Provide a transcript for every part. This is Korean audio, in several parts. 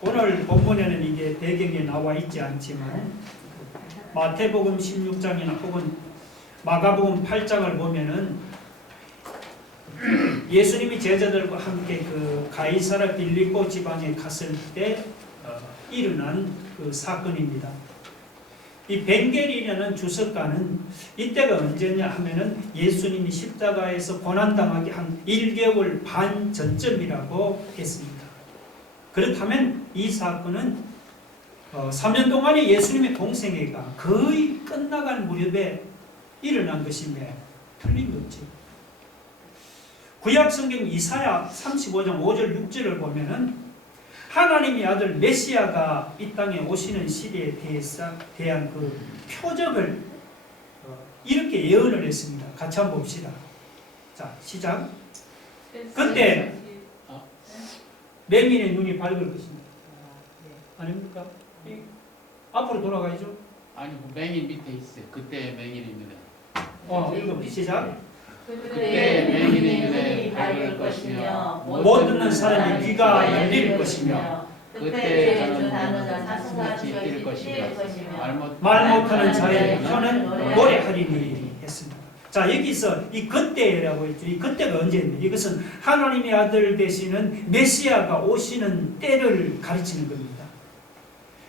오늘 본문에는 이게 배경에 나와 있지 않지만 마태복음 16장이나 혹은 마가복음 8장을 보면은 예수님이 제자들과 함께 그 가이사라 빌립보 지방에 갔을 때 일어난 그 사건입니다. 이 벤겔이라는 주석가는 이때가 언제냐 하면은 예수님이 십자가에서 고난당하기 한 1개월 반 전쯤이라고 했습니다. 그렇다면 이 사건은 3년 동안의 예수님의 공생애가 거의 끝나갈 무렵에 일어난 것이며 틀림없지. 구약 성경 이사야 35장 5절 6절을 보면은 하나님의 아들 메시아가 이 땅에 오시는 시대에 대한 그 표적을 이렇게 예언을 했습니다. 같이 한번 봅시다. 자, 시작. 그때 맹인의 눈이 밝을 것입니다. 아닙니까? 앞으로 돌아가야죠. 아니, 맹인 밑에 있어요. 그때 맹인의 눈에. 읽어 시작. 그때 맹인의 눈에 밝을 것이며 못 듣는 사람의 귀가 열릴 것이며 그때 저는 단어가 사슴같이 뛸 것이며 말 못하는 자의 혀는 노래하리니 했습니다. 자, 여기서 이 그때라고 했죠. 이 그때가 언제입니까? 이것은 하나님의 아들 되시는 메시아가 오시는 때를 가르치는 겁니다.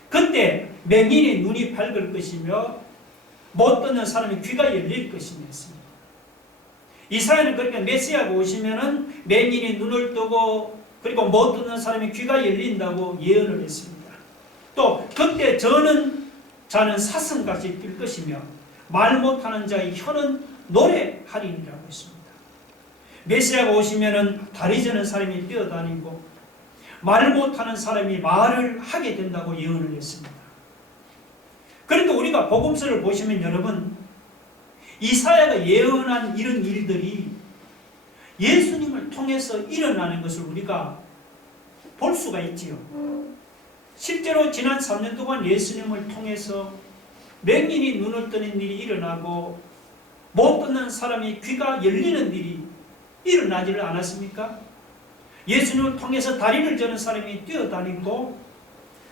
그때 맹인의 눈이 밝을 것이며 못 듣는 사람의 귀가 열릴 것이며 했습니다. 이사야는 그러니까 메시아가 오시면은 맹인이 눈을 뜨고 그리고 못 듣는 사람의 귀가 열린다고 예언을 했습니다. 또 그때 저는 자는 사슴같이 뛸 것이며 말 못하는 자의 혀는 노래하리니라고 했습니다. 메시아가 오시면은 다리 저는 사람이 뛰어다니고 말 못하는 사람이 말을 하게 된다고 예언을 했습니다. 그러니까 우리가 복음서를 보시면 여러분 이사야가 예언한 이런 일들이 예수님을 통해서 일어나는 것을 우리가 볼 수가 있지요. 실제로 지난 3년 동안 예수님을 통해서 맹인이 눈을 뜨는 일이 일어나고 못 듣는 사람이 귀가 열리는 일이 일어나지를 않았습니까? 예수님을 통해서 다리를 저는 사람이 뛰어다니고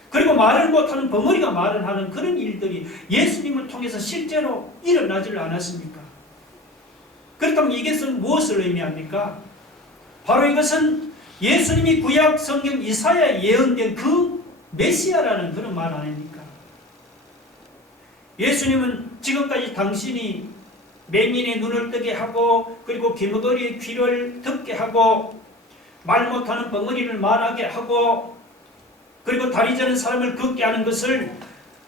그리고 말을 못하는 벙어리가 말을 하는 그런 일들이 예수님을 통해서 실제로 일어나지를 않았습니까? 그렇다면 이것은 무엇을 의미합니까? 바로 이것은 예수님이 구약 성경 이사야에 예언된 그 메시아라는 그런 말 아닙니까? 예수님은 지금까지 당신이 맹인의 눈을 뜨게 하고 그리고 귀머거리의 귀를 듣게 하고 말 못하는 벙어리를 말하게 하고 그리고 다리 저는 사람을 걷게 하는 것을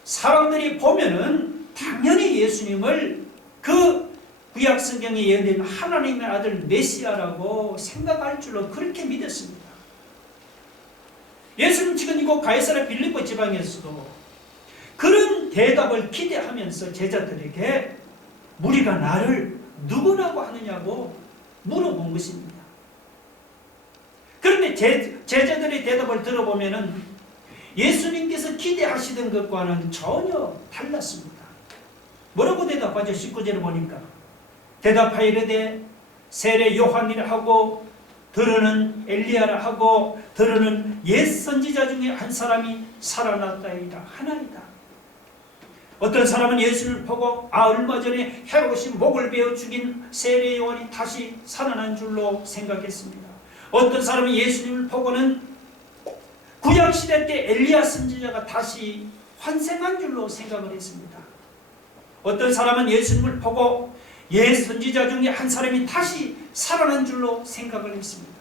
사람들이 보면은 당연히 예수님을 그 구약 성경에 예언된 하나님의 아들 메시아라고 생각할 줄로 그렇게 믿었습니다. 예수님 지금 이곳 가이사라 빌립보 지방에서도 그런 대답을 기대하면서 제자들에게 우리가 나를 누구라고 하느냐고 물어본 것입니다. 그런데 제자들의 대답을 들어보면은 예수님께서 기대하시던 것과는 전혀 달랐습니다. 뭐라고 대답하죠? 19절을 보니까 대답하여 이르되 세례 요한이라 하고 들으는 엘리야라 하고 들으는 옛 선지자 중에 한 사람이 살아났다이다 하나이다. 어떤 사람은 예수를 보고 얼마 전에 헤롯이 목을 베어 죽인 세례 요한이 다시 살아난 줄로 생각했습니다. 어떤 사람은 예수님을 보고는 구약시대 때 엘리야 선지자가 다시 환생한 줄로 생각을 했습니다. 어떤 사람은 예수님을 보고 옛 선지자 중에 한 사람이 다시 살아난 줄로 생각을 했습니다.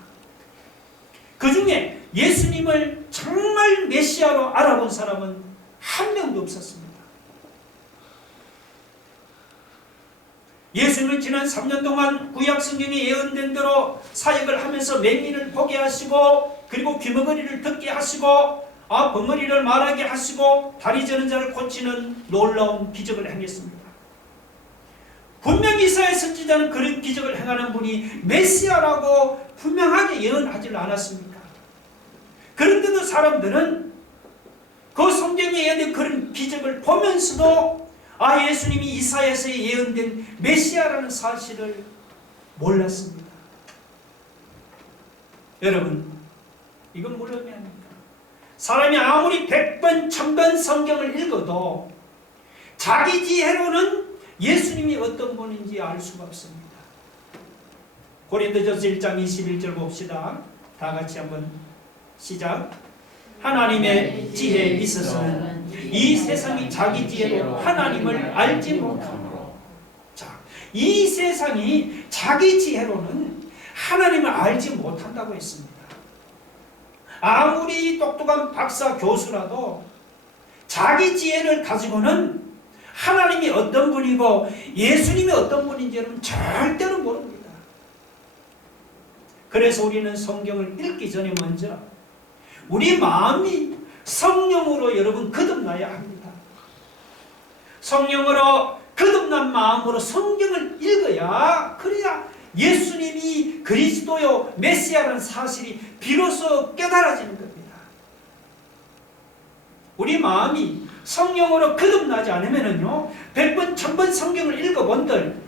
그 중에 예수님을 정말 메시아로 알아본 사람은 한 명도 없었습니다. 예수님은 지난 3년 동안 구약 성경에 예언된 대로 사역을 하면서 맹인을 보게 하시고 그리고 귀머거리를 듣게 하시고 벙어리를 말하게 하시고 다리 저는 자를 고치는 놀라운 기적을 행했습니다. 분명히 이사야 선지자는 그런 기적을 행하는 분이 메시아라고 분명하게 예언하지 않았습니까? 그런데도 사람들은 그 성경에 예언된 그런 기적을 보면서도 예수님이 이사야에서 예언된 메시아라는 사실을 몰랐습니다. 여러분, 이건 뭘 의미합니까? 사람이 아무리 100번, 1000번 성경을 읽어도 자기 지혜로는 예수님이 어떤 분인지 알 수가 없습니다. 고린도전서 1장 21절 봅시다. 다 같이 한번 시작. 하나님의 지혜에 있어서는 이 세상이 자기 지혜로 하나님을 알지 못하므로. 자, 이 세상이 자기 지혜로는 하나님을 알지 못한다고 했습니다. 아무리 똑똑한 박사 교수라도 자기 지혜를 가지고는 하나님이 어떤 분이고 예수님이 어떤 분인지는 절대로 모릅니다. 그래서 우리는 성경을 읽기 전에 먼저 우리 마음이 성령으로 여러분 거듭나야 합니다. 성령으로 거듭난 마음으로 성경을 읽어야, 그래야 예수님이 그리스도요 메시아라는 사실이 비로소 깨달아지는 겁니다. 우리 마음이 성령으로 거듭나지 않으면요 100번 1000번 성경을 읽어본들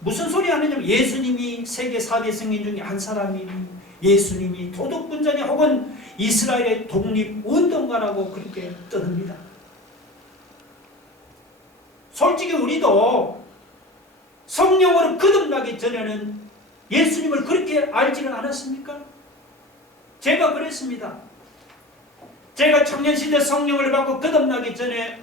무슨 소리 하느냐면 예수님이 세계 4대 성인 중에 한 사람이니, 예수님이 도둑분자니 혹은 이스라엘의 독립운동가라고 그렇게 떠듭니다. 솔직히 우리도 성령으로 거듭나기 전에는 예수님을 그렇게 알지는 않았습니까? 제가 그랬습니다. 제가 청년시대 성령을 받고 거듭나기 전에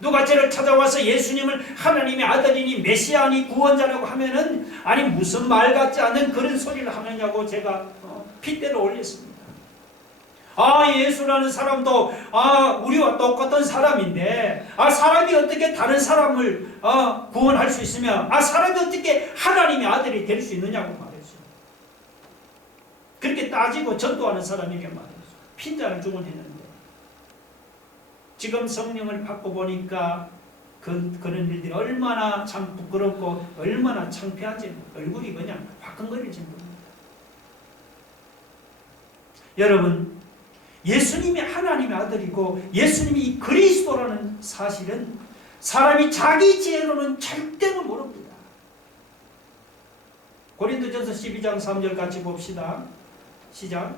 누가 저를 찾아와서 예수님을 하나님의 아들이니 메시아니 구원자라고 하면은 아니 무슨 말 같지 않은 그런 소리를 하느냐고 제가 핏대를 올렸습니다. 예수라는 사람도 우리와 똑같은 사람인데 사람이 어떻게 다른 사람을 구원할 수 있으며 사람이 어떻게 하나님의 아들이 될 수 있느냐고 말했죠. 그렇게 따지고 전도하는 사람에게 말했죠. 핀잔을 주곤 했는데 지금 성령을 받고 보니까 그런 일들이 얼마나 참 부끄럽고 얼마나 창피한지 얼굴이 그냥 화끈거릴 정도입니다. 여러분, 예수님이 하나님의 아들이고 예수님이 그리스도라는 사실은 사람이 자기 지혜로는 절대로 모릅니다. 고린도전서 12장 3절 같이 봅시다. 시작.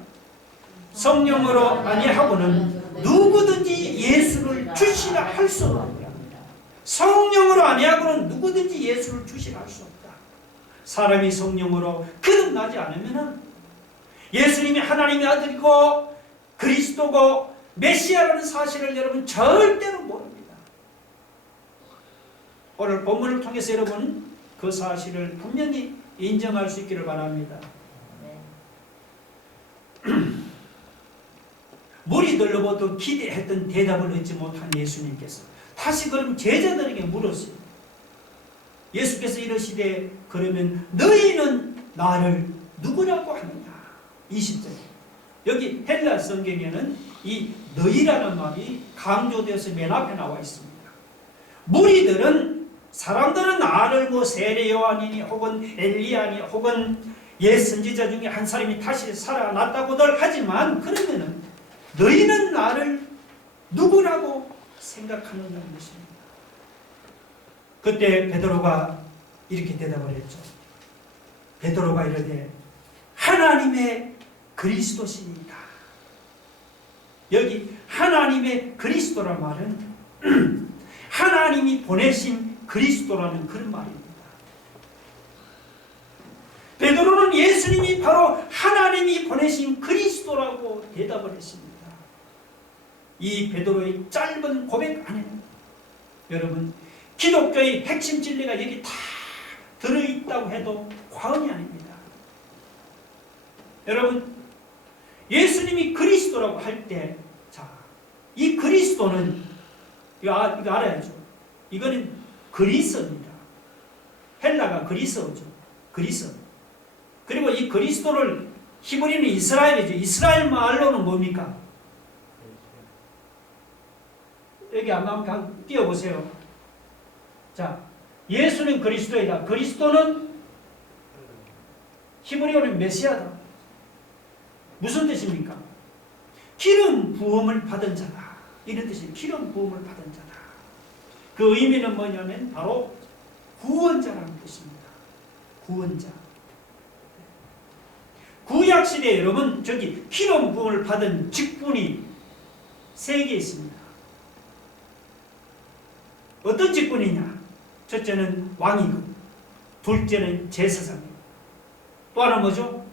성령으로 아니하고는 누구든지 예수를 주시라 할 수 없다. 성령으로 아니하고는 누구든지 예수를 주시라 할 수 없다. 사람이 성령으로 거듭나지 않으면 예수님이 하나님의 아들이고 그리스도고 메시아라는 사실을 여러분 절대로 모릅니다. 오늘 본문을 통해서 여러분 그 사실을 분명히 인정할 수 있기를 바랍니다. 무리들로부터 기대했던 대답을 얻지 못한 예수님께서 다시 그럼 제자들에게 물었어요. 예수께서 이러시되 그러면 너희는 나를 누구라고 하느냐? 20절. 여기 헬라 성경에는 이 너희라는 말이 강조되어서 맨 앞에 나와 있습니다. 무리들은 사람들은 나를 뭐 세례 요한이니 혹은 엘리야니 혹은 옛 선지자 중에 한 사람이 다시 살아났다고들 하지만 그러면은 너희는 나를 누구라고 생각하느냐는 것입니다. 그때 베드로가 이렇게 대답을 했죠. 베드로가 이르되 하나님의 그리스도시니이다. 여기 하나님의 그리스도란 말은 하나님이 보내신 그리스도라는 그런 말입니다. 베드로는 예수님이 바로 하나님이 보내신 그리스도라고 대답을 했습니다. 이 베드로의 짧은 고백 안에는 여러분 기독교의 핵심 진리가 여기 다 들어있다고 해도 과언이 아닙니다. 여러분 예수님이 그리스도라고 할 때 이 그리스도는 이거 알아야죠. 이거는 그리스입니다. 헬라가 그리스어죠. 그리스. 그리고 이 그리스도를 히브리는 이스라엘이죠. 이스라엘 말로는 뭡니까? 여기 한번 띄워보세요. 자, 예수는 그리스도이다. 그리스도는 히브리어는 메시아다. 무슨 뜻입니까? 기름 부음을 받은 자다. 이런 뜻입니다. 기름 부음을 받은 자다. 그 의미는 뭐냐면 바로 구원자라는 뜻입니다. 구원자. 구약 시대에 여러분 저기 기름 부음을 받은 직분이 3개 있습니다. 어떤 직분이냐? 첫째는 왕이고, 둘째는 제사장이고, 또 하나는 뭐죠?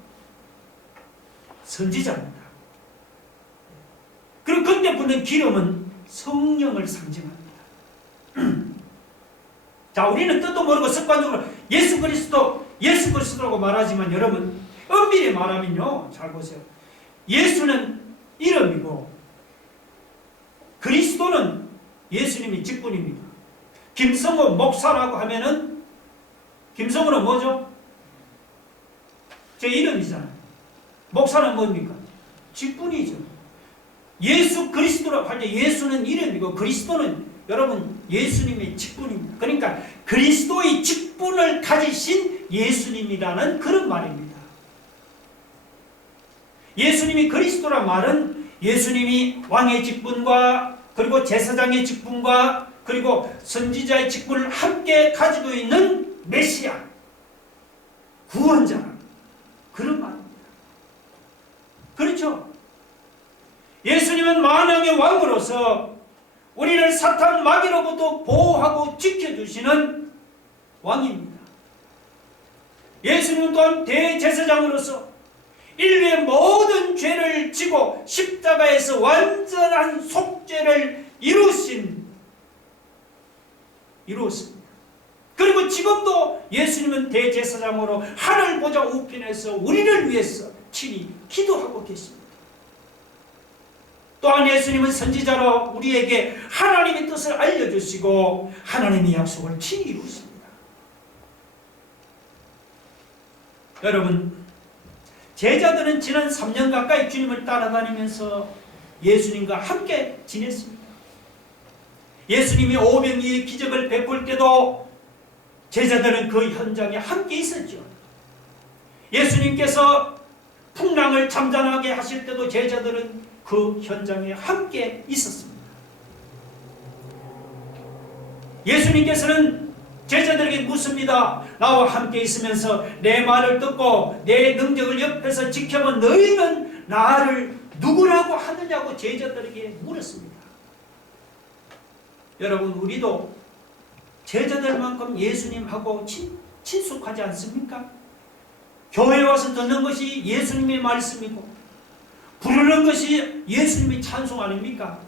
선지자입니다. 그리고 그때 붓는 기름은 성령을 상징합니다. 자, 우리는 뜻도 모르고 습관적으로 예수 그리스도라고 말하지만 여러분 엄밀히 말하면요, 잘 보세요. 예수는 이름이고 그리스도는 예수님이 직분입니다. 김성호 목사라고 하면은 김성호는 뭐죠? 제 이름이잖아요. 목사는 뭡니까? 직분이죠. 예수 그리스도라고 할 때 예수는 이름이고 그리스도는 여러분 예수님의 직분입니다. 그러니까 그리스도의 직분을 가지신 예수님이라는 그런 말입니다. 예수님이 그리스도란 말은 예수님이 왕의 직분과 그리고 제사장의 직분과 그리고 선지자의 직분을 함께 가지고 있는 메시아, 구원자, 그런 말입니다. 그렇죠? 예수님은 만왕의 왕으로서 우리를 사탄 마귀로부터 보호하고 지켜주시는 왕입니다. 예수님은 또한 대제사장으로서 인류의 모든 죄를 지고 십자가에서 완전한 속죄를 이루었습니다. 그리고 지금도 예수님은 대제사장으로 하늘 보좌 우편에서 우리를 위해서 친히 기도하고 계십니다. 또한 예수님은 선지자로 우리에게 하나님의 뜻을 알려주시고 하나님의 약속을 친히 이루십니다. 여러분, 제자들은 지난 3년 가까이 주님을 따라다니면서 예수님과 함께 지냈습니다. 예수님이 오병이의 기적을 베풀 때도 제자들은 그 현장에 함께 있었죠. 예수님께서 풍랑을 잠잠하게 하실 때도 제자들은 그 현장에 함께 있었습니다. 예수님께서는 제자들에게 묻습니다. 나와 함께 있으면서 내 말을 듣고 내 능력을 옆에서 지켜본 너희는 나를 누구라고 하느냐고 제자들에게 물었습니다. 여러분, 우리도 제자들만큼 예수님하고 친숙하지 않습니까? 교회에 와서 듣는 것이 예수님의 말씀이고 부르는 것이 예수님의 찬송 아닙니까?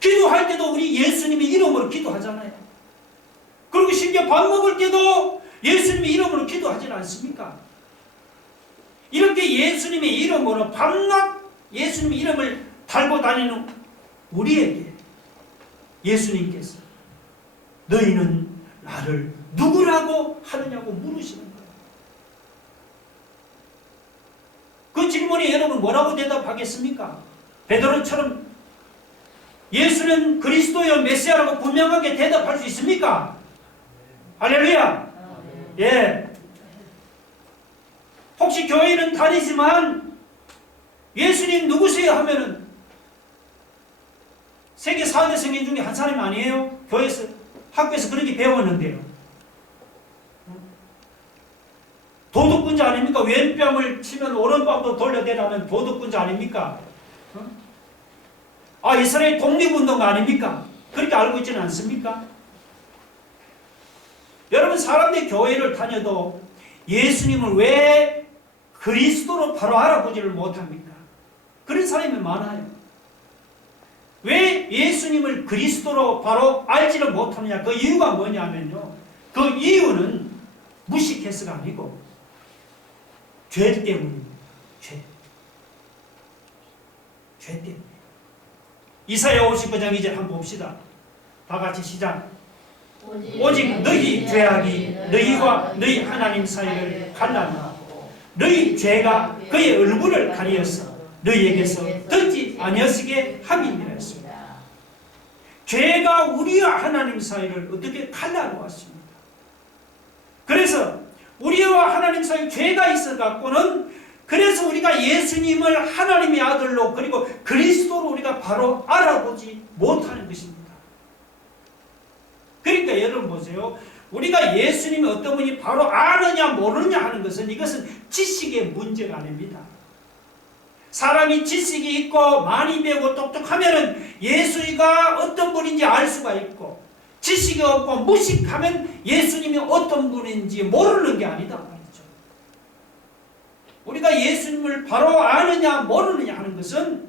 기도할 때도 우리 예수님의 이름으로 기도하잖아요. 그리고 심지어 밥 먹을 때도 예수님의 이름으로 기도하지 않습니까? 이렇게 예수님의 이름으로 밤낮 예수님의 이름을 달고 다니는 우리에게 예수님께서 너희는 나를 누구라고 하느냐고 물으시는 거예요. 그 질문에 여러분 뭐라고 대답하겠습니까? 베드로처럼 예수는 그리스도여 메시아라고 분명하게 대답할 수 있습니까? 할렐루야! 예. 혹시 교회는 다니지만 예수님 누구세요? 하면은 세계 4대 성인 중에 한 사람이 아니에요? 교회에서, 학교에서 그렇게 배웠는데요. 도둑꾼자 아닙니까? 왼뺨을 치면 오른뺨도 돌려대라는 도둑꾼자 아닙니까? 아, 이스라엘 독립운동 아닙니까? 그렇게 알고 있지는 않습니까? 여러분, 사람들이 교회를 다녀도 예수님을 왜 그리스도로 바로 알아보지를 못합니까? 그런 사람이 많아요. 왜 예수님을 그리스도로 바로 알지를 못하느냐? 그 이유가 뭐냐면요, 그 이유는 무식해서가 아니고 죄 때문입니다. 죄 때문에. 이사야 59장 이제 한번 봅시다. 다 같이 시작. 오직 너희 죄악이 너희와 너희 하나님 사이를 갈라놓고 너희 죄가 그의 얼굴을 가리어서 너희에게서 듣지 아니하시게 함이니라 했습니다. 죄가 우리와 하나님 사이를 어떻게 갈라놓았습니다. 그래서 우리와 하나님 사이에 죄가 있어갖고는 그래서 우리가 예수님을 하나님의 아들로 그리고 그리스도로 우리가 바로 알아보지 못하는 것입니다. 그러니까 여러분 보세요. 우리가 예수님이 어떤 분이 바로 아느냐 모르느냐 하는 것은 이것은 지식의 문제가 아닙니다. 사람이 지식이 있고 많이 배우고 똑똑하면은 예수가 어떤 분인지 알 수가 있고, 지식이 없고 무식하면 예수님이 어떤 분인지 모르는 게 아니다 말이죠. 우리가 예수님을 바로 아느냐 모르느냐 하는 것은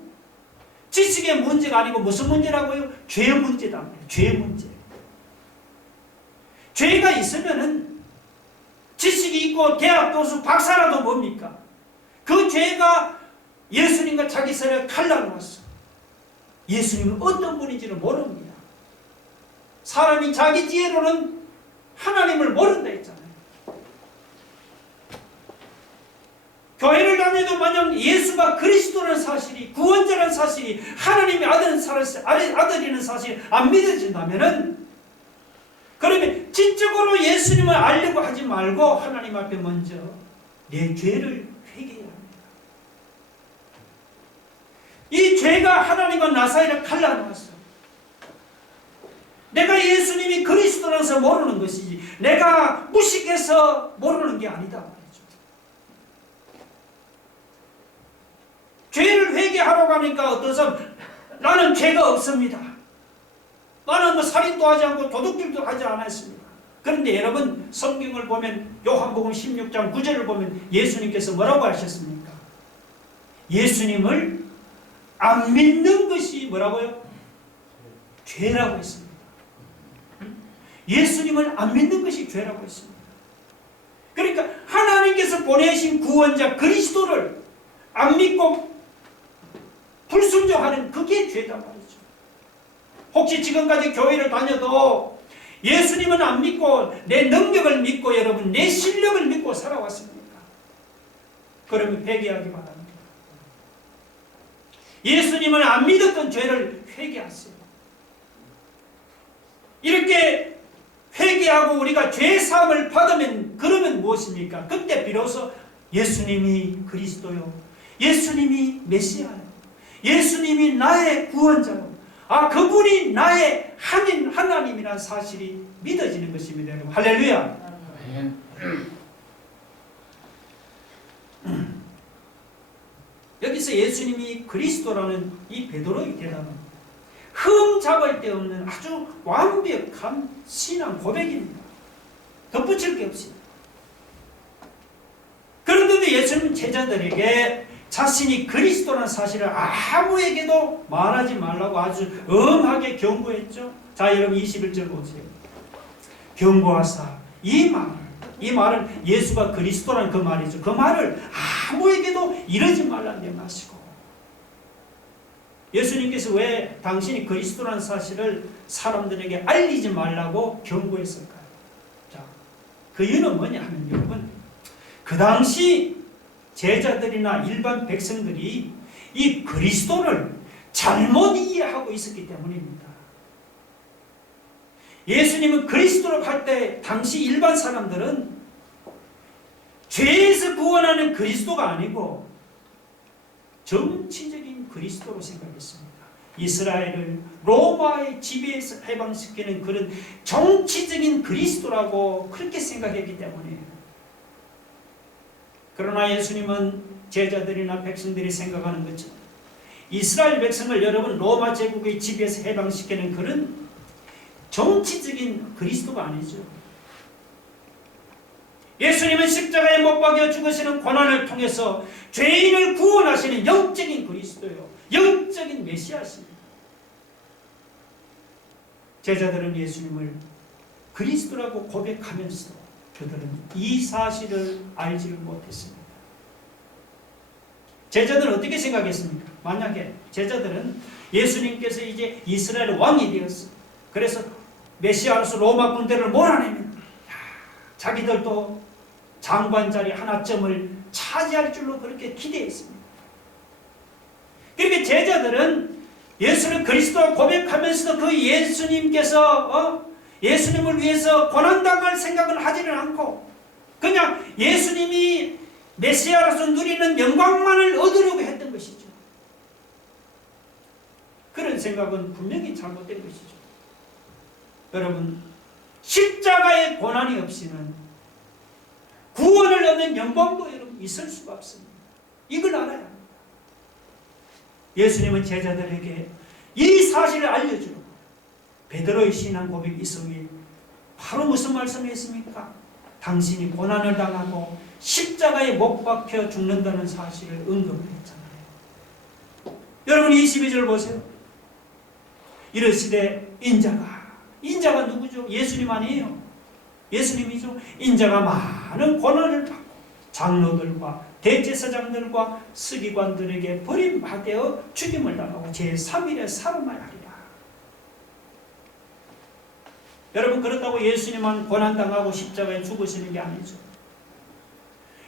지식의 문제가 아니고 무슨 문제라고요? 죄의 문제다 말이에요. 죄의 문제. 죄가 있으면은 지식이 있고 대학 교수 박사라도 뭡니까? 그 죄가 예수님과 자기 사이에 갈라놓았어. 예수님은 어떤 분인지를 모릅니다. 사람이 자기 지혜로는 하나님을 모른다 했잖아요. 교회를 다녀도 만약 예수가 그리스도라는 사실이, 구원자라는 사실이, 하나님의 아들이라는 사실이 안 믿어진다면은, 그러면 지적으로 예수님을 알려고 하지 말고 하나님 앞에 먼저 내 죄를 회개해야 합니다. 이 죄가 하나님과 나 사이를 갈라놓았어. 내가 예수님이 그리스도라서 모르는 것이지 내가 무식해서 모르는 게 아니다 말이죠. 죄를 회개하러 가니까 어떤 사람, 나는 죄가 없습니다. 나는 뭐 살인도 하지 않고 도둑질도 하지 않았습니다. 그런데 여러분, 성경을 보면 요한복음 16장 9절을 보면 예수님께서 뭐라고 하셨습니까? 예수님을 안 믿는 것이 뭐라고요? 죄라고 했습니다. 예수님을 안 믿는 것이 죄라고 했습니다. 그러니까 하나님께서 보내신 구원자 그리스도를 안 믿고 불순종하는 그게 죄다 말이죠. 혹시 지금까지 교회를 다녀도 예수님은 안 믿고 내 능력을 믿고 여러분 내 실력을 믿고 살아왔습니까? 그러면 회개하기 바랍니다. 예수님을 안 믿었던 죄를 회개하세요. 이렇게 회개하고 우리가 죄사함을 받으면 그러면 무엇입니까? 그때 비로소 예수님이 그리스도요, 예수님이 메시아요, 예수님이 나의 구원자요, 그분이 나의 하나님이라는 사실이 믿어지는 것입니다. 여러분. 할렐루야. 여기서 예수님이 그리스도라는 이 베드로의 대답은 흠잡을 데 없는 아주 완벽한 신앙 고백입니다. 덧붙일 게 없습니다. 그런데도 예수님은 제자들에게 자신이 그리스도라는 사실을 아무에게도 말하지 말라고 아주 엄하게 경고했죠. 자, 여러분 21절 보세요. 경고하사 이 말은 예수가 그리스도라는 그 말이죠. 그 말을 아무에게도 이러지 말라는 데 마시고. 예수님께서 왜 당신이 그리스도라는 사실을 사람들에게 알리지 말라고 경고했을까요? 자, 그 이유는 뭐냐 하면 여러분, 그 당시 제자들이나 일반 백성들이 이 그리스도를 잘못 이해하고 있었기 때문입니다. 예수님은 그리스도로 갈 때 당시 일반 사람들은 죄에서 구원하는 그리스도가 아니고 정치적인 그리스도로 생각했습니다. 이스라엘을 로마의 지배에서 해방시키는 그런 정치적인 그리스도라고 그렇게 생각했기 때문이에요. 그러나 예수님은 제자들이나 백성들이 생각하는 것처럼 이스라엘 백성을 여러분 로마 제국의 지배에서 해방시키는 그런 정치적인 그리스도가 아니죠. 예수님은 십자가에 못 박여 죽으시는 고난을 통해서 죄인을 구원하시는 영적인 그리스도요, 영적인 메시아십니다. 제자들은 예수님을 그리스도라고 고백하면서도 그들은 이 사실을 알지를 못했습니다. 제자들은 어떻게 생각했습니까? 만약에 제자들은 예수님께서 이제 이스라엘 왕이 되었어, 그래서 메시아로서 로마 군대를 몰아내면 자기들도 장관 자리 하나쯤을 차지할 줄로 그렇게 기대했습니다. 그렇게 제자들은 예수를 그리스도로 고백하면서도 그 예수님께서 예수님을 위해서 고난당할 생각을 하지는 않고 그냥 예수님이 메시아로서 누리는 영광만을 얻으려고 했던 것이죠. 그런 생각은 분명히 잘못된 것이죠. 여러분, 십자가의 고난이 없이는 구원을 얻는 영광도 여러분 있을 수가 없습니다. 이걸 알아야 합니다. 예수님은 제자들에게 이 사실을 알려주고 베드로의 신앙 고백이 있으니 바로 무슨 말씀을 했습니까? 당신이 고난을 당하고 십자가에 못 박혀 죽는다는 사실을 언급했잖아요. 여러분 22절 보세요. 이르시되 인자가 누구죠? 예수님 아니에요. 예수님이죠. 인자가 많은 고난을 받고 장로들과 대제사장들과 서기관들에게 버림받아 죽임을 당하고 제3일에 살아나야 하리라. 여러분 그렇다고 예수님만 고난당하고 십자가에 죽으시는 게 아니죠.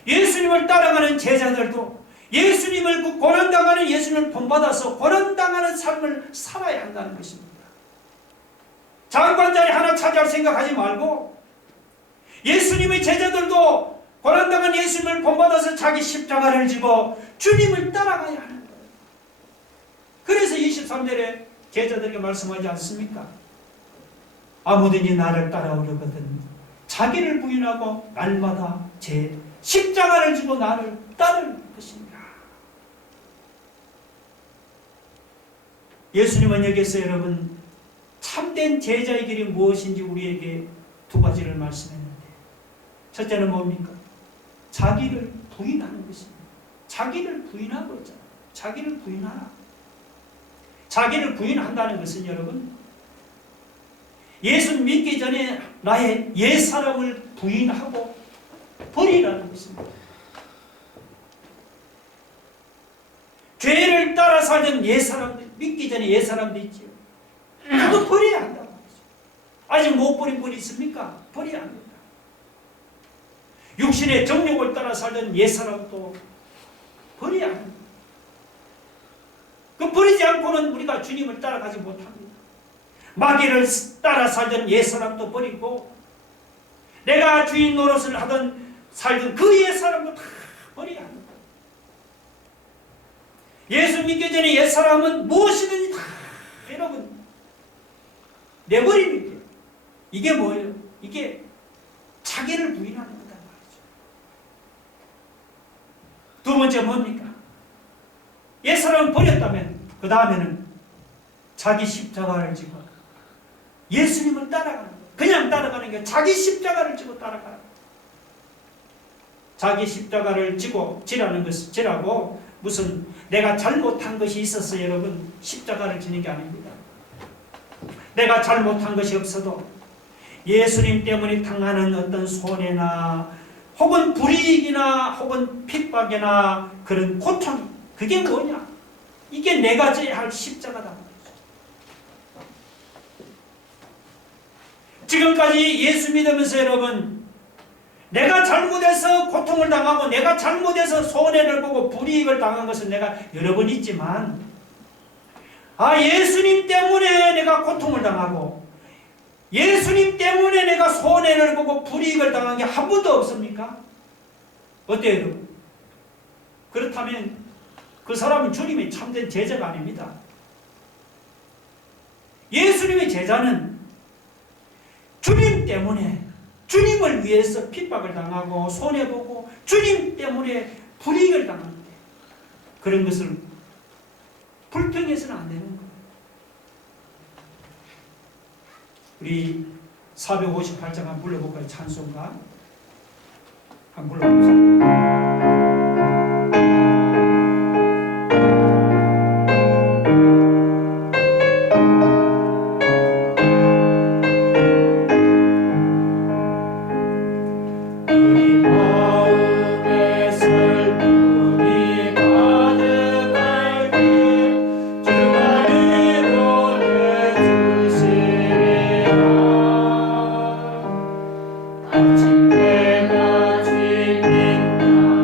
예수님을 따라가는 제자들도 예수님을 그 고난당하는 예수님을 본받아서 고난당하는 삶을 살아야 한다는 것입니다. 장관자리 하나 차지할 생각하지 말고 예수님의 제자들도 고난당한 예수님을 본받아서 자기 십자가를 지고 주님을 따라가야 하는 거예요. 그래서 23절에 제자들에게 말씀하지 않습니까? 아무든지 나를 따라오려거든 자기를 부인하고 날마다 제 십자가를 지고 나를 따를 것입니다. 예수님은 여기서 여러분 참된 제자의 길이 무엇인지 우리에게 두 가지를 말씀했는데 첫째는 뭡니까? 자기를 부인하는 것입니다. 자기를 부인하고 있잖아요. 자기를 부인하라. 자기를 부인한다는 것은 여러분 예수 믿기 전에 나의 옛사람을 부인하고 버리라는 것입니다. 죄를 따라 살던 옛사람들, 믿기 전에 옛사람도 있지요. 그거 버려야 한다고 말이죠. 아직 못 버린 분이 있습니까? 버려야 합니다. 육신의 정욕을 따라 살던 옛사람도 버려야 합니다. 그 버리지 않고는 우리가 주님을 따라가지 못합니다. 마귀를 따라 살던 옛사람도 버리고 내가 주인 노릇을 하던 살던 그 옛사람도 다 버려야 합니다. 예수 믿기 전에 옛사람은 무엇이든지 다 여러분 내버리는 게 이게 뭐예요? 이게 자기를 부인하는 거다 말이죠. 두 번째 뭡니까? 옛사람을 버렸다면 그 다음에는 자기 십자가를 지고 예수님을 따라가는 거예요. 그냥 따라가는 게 자기 십자가를 지고 따라가는 거예요. 자기 십자가를 지라는 것을 지라고 무슨 내가 잘못한 것이 있어서 여러분 십자가를 지는 게 아닙니다. 내가 잘못한 것이 없어도 예수님 때문에 당하는 어떤 손해나 혹은 불이익이나 혹은 핍박이나 그런 고통 그게 뭐냐? 이게 내가 져야 할 십자가다. 지금까지 예수 믿으면서 여러분 내가 잘못해서 고통을 당하고 내가 잘못해서 손해를 보고 불이익을 당한 것은 내가 여러 번 있지만 예수님 때문에 내가 고통을 당하고 예수님 때문에 내가 손해를 보고 불이익을 당한 게 한 번도 없습니까? 어때요? 그렇다면 그 사람은 주님의 참된 제자가 아닙니다. 예수님의 제자는 주님 때문에 주님을 위해서 핍박을 당하고 손해보고 주님 때문에 불이익을 당하는데 그런 것을 불평해서는 안 되는 거예요. 우리 458장 한번 불러볼까요? 찬송가 한번 불러보세요. 아침해가 지핀다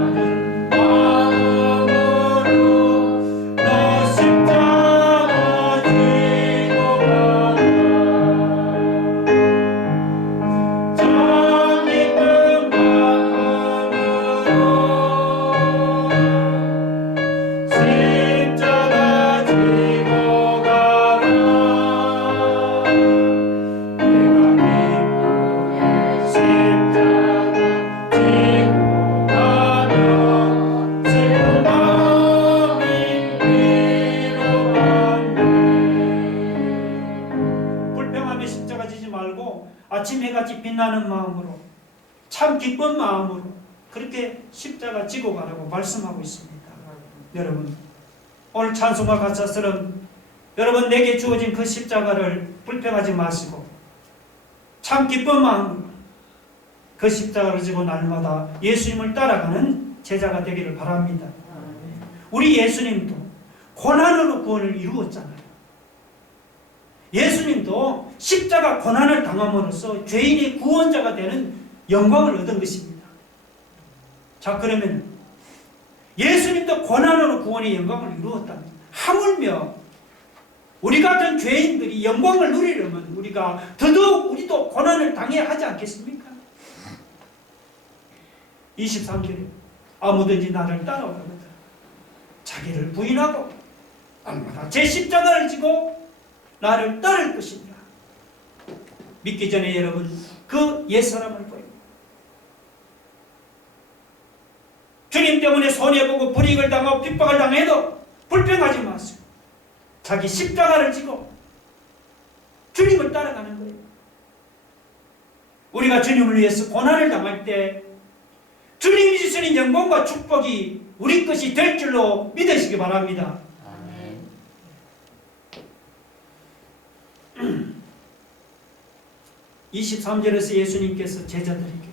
아침 해같이 빛나는 마음으로 참 기쁜 마음으로 그렇게 십자가 지고 가라고 말씀하고 있습니다. 여러분 오늘 찬송과 가사처럼 여러분 내게 주어진 그 십자가를 불평하지 마시고 참 기쁜 마음으로 그 십자가를 지고 날마다 예수님을 따라가는 제자가 되기를 바랍니다. 우리 예수님도 고난으로 구원을 이루었잖아요. 예수님도 십자가 고난을 당함으로써 죄인의 구원자가 되는 영광을 얻은 것입니다. 자, 그러면 예수님도 고난으로 구원의 영광을 이루었다면 하물며 우리 같은 죄인들이 영광을 누리려면 우리가 더더욱 우리도 고난을 당해야 하지 않겠습니까? 23절에 아무든지 나를 따라오거든 자기를 부인하고 날마다 제 십자가를 지고 나를 따를 것이니라. 믿기 전에 여러분 그 옛사람을 보입니다. 주님 때문에 손해보고 불이익을 당하고 핍박을 당해도 불평하지 마시고 자기 십자가를 지고 주님을 따라가는 거예요. 우리가 주님을 위해서 고난을 당할 때 주님이 주시는 영광과 축복이 우리 것이 될 줄로 믿으시기 바랍니다. 아멘. 23절에서 예수님께서 제자들에게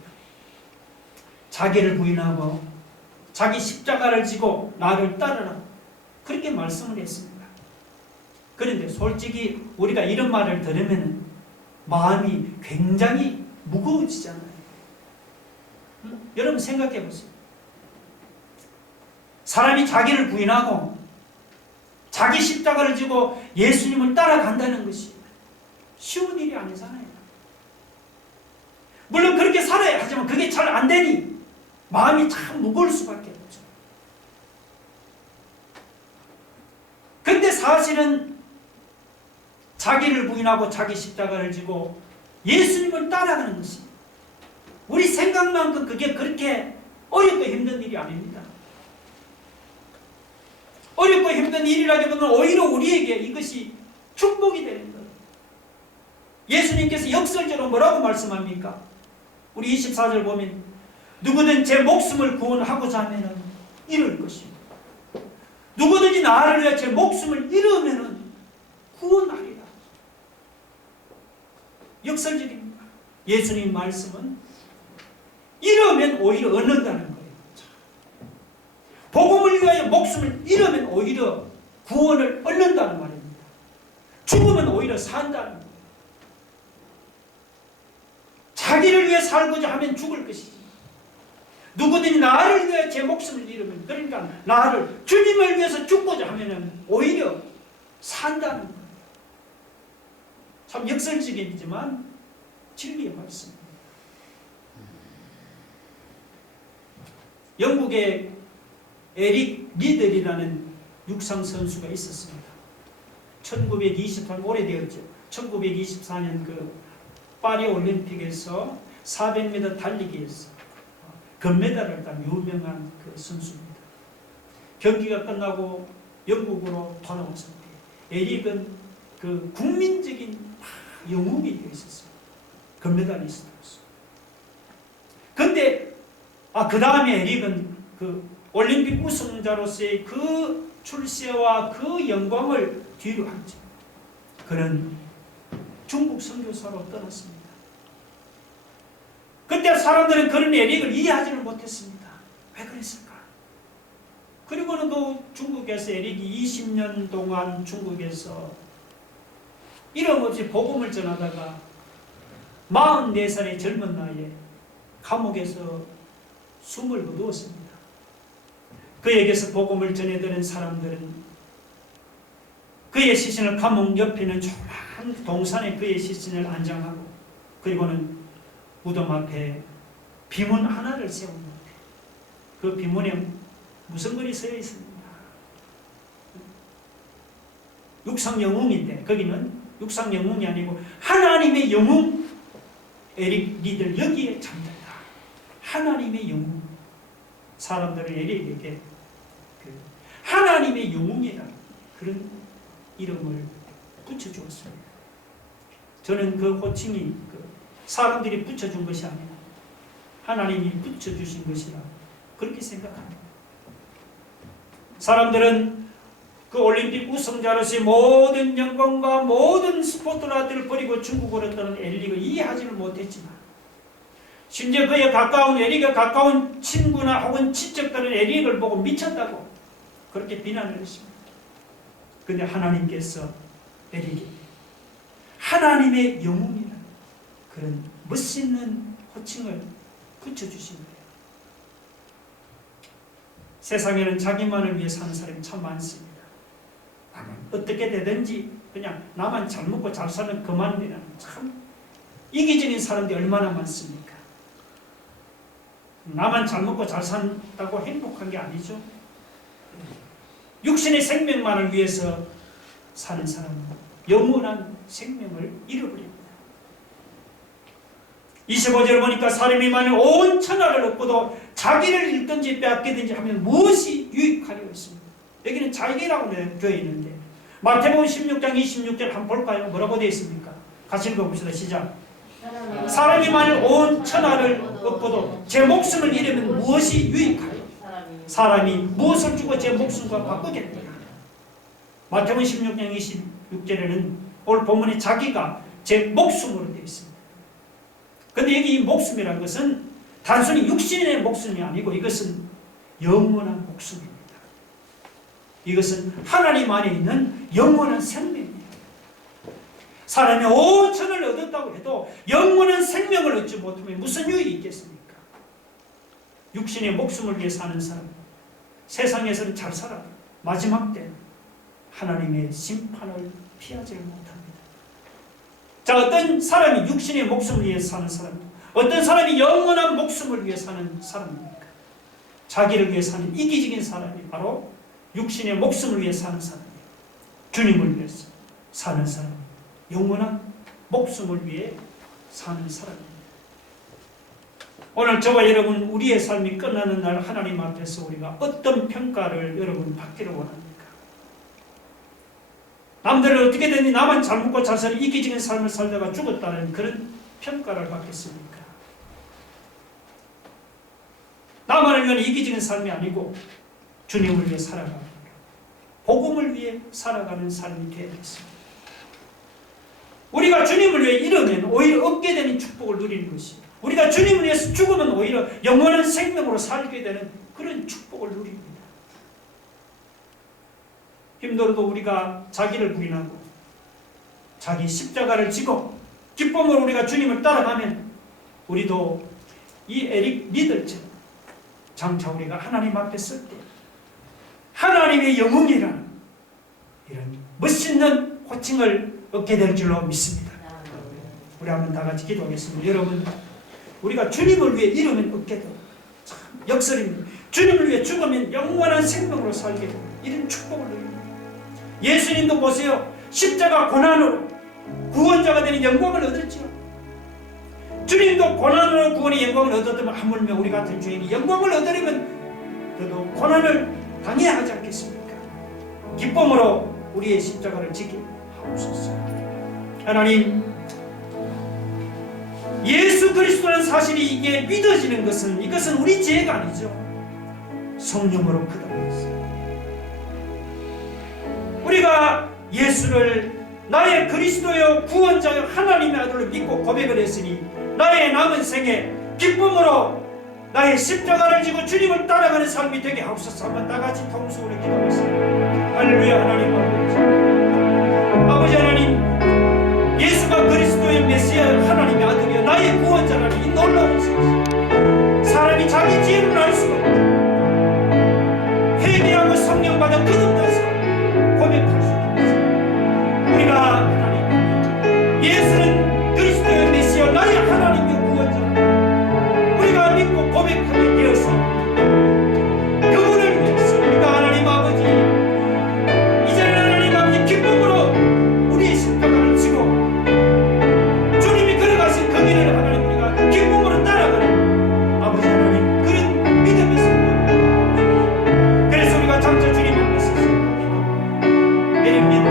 자기를 부인하고 자기 십자가를 지고 나를 따르라 그렇게 말씀을 했습니다. 그런데 솔직히 우리가 이런 말을 들으면 마음이 굉장히 무거워지잖아요. 여러분 생각해 보세요. 사람이 자기를 부인하고 자기 십자가를 지고 예수님을 따라간다는 것이 쉬운 일이 아니잖아요. 물론 그렇게 살아야 하지만 그게 잘 안 되니 마음이 참 무거울 수밖에 없죠. 근데 사실은 자기를 부인하고 자기 십자가를 지고 예수님을 따라가는 것이 우리 생각만큼 그게 그렇게 어렵고 힘든 일이 아닙니다. 어렵고 힘든 일이라기보다는 오히려 우리에게 이것이 축복이 되는 거예요. 예수님께서 역설적으로 뭐라고 말씀합니까? 우리 24절 보면 누구든 제 목숨을 구원하고자 하면 잃을 것이고 누구든지 나를 위해 제 목숨을 잃으면 구원하리라. 역설적입니다. 예수님 말씀은 잃으면 오히려 얻는다는 거예요. 복음을 위하여 목숨을 잃으면 오히려 구원을 얻는다는 말입니다. 죽으면 오히려 산다는 거예요. 자기를 위해 살고자 하면 죽을 것이지. 누구든지 나를 위해 제 목숨을 잃으면 그러니까 나를 주님을 위해서 죽고자 하면 오히려 산다는 거예요. 참 역설적이지만 진리의 말씀입니다. 영국의 에릭 리들이라는 육상 선수가 있었습니다. 1923 오래되었죠. 1924년 그 파리 올림픽에서 400m 달리기에서 금메달을 딴 유명한 그 선수입니다. 경기가 끝나고 영국으로 돌아왔을 때 에릭은 그 국민적인 영웅이 되어 있었어요. 금메달리스트로서. 근데 그 다음에 에릭은 그 올림픽 우승자로서의 그 출세와 그 영광을 뒤로 하죠. 그는 중국 선교사로 떠났습니다. 그때 사람들은 그런 에릭을 이해하지를 못했습니다. 왜 그랬을까? 그리고는 그 중국에서 에릭이 20년 동안 중국에서 이름 없이 복음을 전하다가 44살의 젊은 나이에 감옥에서 숨을 거두었습니다. 그에게서 복음을 전해드린 사람들은 그의 시신을 감옥 옆에 있는 조그만 동산에 그의 시신을 안장하고 그리고는 무덤 앞에 비문 하나를 세웁니다. 그 비문에 무슨 글이 쓰여 있습니다. 육상 영웅인데 거기는 육상 영웅이 아니고 하나님의 영웅 에릭 리들 여기에 잠들다. 하나님의 영웅. 사람들은 에릭에게 그 하나님의 영웅이라는 그런 이름을 붙여주었습니다. 저는 그 호칭이 그 사람들이 붙여준 것이 아니라 하나님이 붙여주신 것이라 그렇게 생각합니다. 사람들은 그 올림픽 우승자로서의 모든 영광과 모든 스포트라이트를 버리고 중국으로 떠난 엘리를 이해하지를 못했지만 심지어 그에 가까운 에릭에 가까운 친구나 혹은 친척들은 에릭을 보고 미쳤다고 그렇게 비난을 했습니다. 그런데 하나님께서 에릭에게 하나님의 영웅이라는 그런 멋있는 호칭을 붙여주신 거예요. 세상에는 자기만을 위해 사는 사람이 참 많습니다. 어떻게 되든지 그냥 나만 잘 먹고 잘 사는 그만이라는 참 이기적인 사람들이 얼마나 많습니까? 나만 잘 먹고 잘 산다고 행복한 게 아니죠. 육신의 생명만을 위해서 사는 사람은 영원한 생명을 잃어버립니다. 25절을 보니까 사람이 만약 온 천하를 얻고도 자기를 잃든지 빼앗기든지 하면 무엇이 유익하리요 했습니다. 여기는 자기라고 되어 있는데 마태복음 16장 26절 한번 볼까요? 뭐라고 되어 있습니까? 같이 읽어봅시다. 시작. 사람이 만약 온 천하를 얻고도 제 목숨을 잃으면 무엇이 유익하리요? 사람이 무엇을 주고 제 목숨과 바꾸겠느냐? 마태복음 16장 26절에는 오늘 본문에 자기가 제 목숨으로 되어 있습니다. 그런데 여기 이 목숨이라는 것은 단순히 육신의 목숨이 아니고 이것은 영원한 목숨입니다. 이것은 하나님 안에 있는 영원한 생명입니다. 사람이 온 천을 얻었다고 해도 영원한 생명을 얻지 못하면 무슨 유익이 있겠습니까? 육신의 목숨을 위해 사는 사람, 세상에서는 잘 살아 마지막 때 하나님의 심판을 피하지 못합니다. 자, 어떤 사람이 육신의 목숨을 위해 사는 사람, 어떤 사람이 영원한 목숨을 위해 사는 사람입니까? 자기를 위해 사는 이기적인 사람이 바로 육신의 목숨을 위해 사는 사람이에요. 주님을 위해서 사는 사람, 영원한 목숨을 위해 사는 사람입니다. 오늘 저와 여러분 우리의 삶이 끝나는 날 하나님 앞에서 우리가 어떤 평가를 여러분 받기를 원합니까? 남들은 어떻게든지 나만 잘 먹고 잘 사는 이기적인 삶을 살다가 죽었다는 그런 평가를 받겠습니까? 나만을 위한 이기적인 삶이 아니고 주님을 위해 살아가는 복음을 위해 살아가는 삶이 되어야겠습니다. 우리가 주님을 위해 이러면 오히려 얻게 되는 축복을 누리는 것입니다. 우리가 주님을 위해서 죽으면 오히려 영원한 생명으로 살게 되는 그런 축복을 누립니다. 힘들어도 우리가 자기를 부인하고 자기 십자가를 지고 기쁨으로 우리가 주님을 따라가면 우리도 이 에릭 리더처럼 장차 우리가 하나님 앞에 설 때 하나님의 영웅이라는 이런 멋있는 호칭을 얻게 될 줄로 믿습니다. 우리 한번 다 같이 기도하겠습니다. 여러분, 우리가 주님을 위해 이루면 얻게 되고 참 역설입니다. 주님을 위해 죽으면 영원한 생명으로 살게 되고 이런 축복을 누립니다. 예수님도 보세요. 십자가 고난으로 구원자가 되는 영광을 얻었지요. 주님도 고난으로 구원의 영광을 얻었다면 하물며 우리 같은 주인이 영광을 얻으려면 그래도 고난을 당해야 하지 않겠습니까? 기쁨으로 우리의 십자가를 지게 하옵소서. 하나님, 예수 그리스도라는 사실이 이게 믿어지는 것은 이것은 우리 죄가 아니죠. 성령으로 그다음에 우리가 예수를 나의 그리스도여 구원자여 하나님의 아들로 믿고 고백을 했으니 나의 남은 생에 기쁨으로 나의 십자가를 지고 주님을 따라가는 삶이 되게 하옵소서. 한번 다 같이 통성으로 기도하겠습니다. 할렐루야. 하나님 아버지 하나님, 예수가 그리스도의 메시아 하나님의 아들이여 나의 구원자라는 이 놀라운 사실, 사람이 자기 지혜를 알 수가 없다. 회개하고 성령 받아 거듭나서 고백할 수 있는 것입니다. 우리가 하나님, 예수는 그리스도의 메시아 나의 하나님의 구원자, 우리가 믿고 고백하게 되어서 그분을 위해서 우리가 하나님 아버지 이제는 하나님 아버지 기쁨으로 우리의 십자가를 지고 주님이 걸어가신 그 길을 하나님 우리가 기쁨으로 따라가는 아버지 하나님 그런 믿음이 있습니다. 그래서 우리가 장차 주님 앞에 서서 에릭 믿어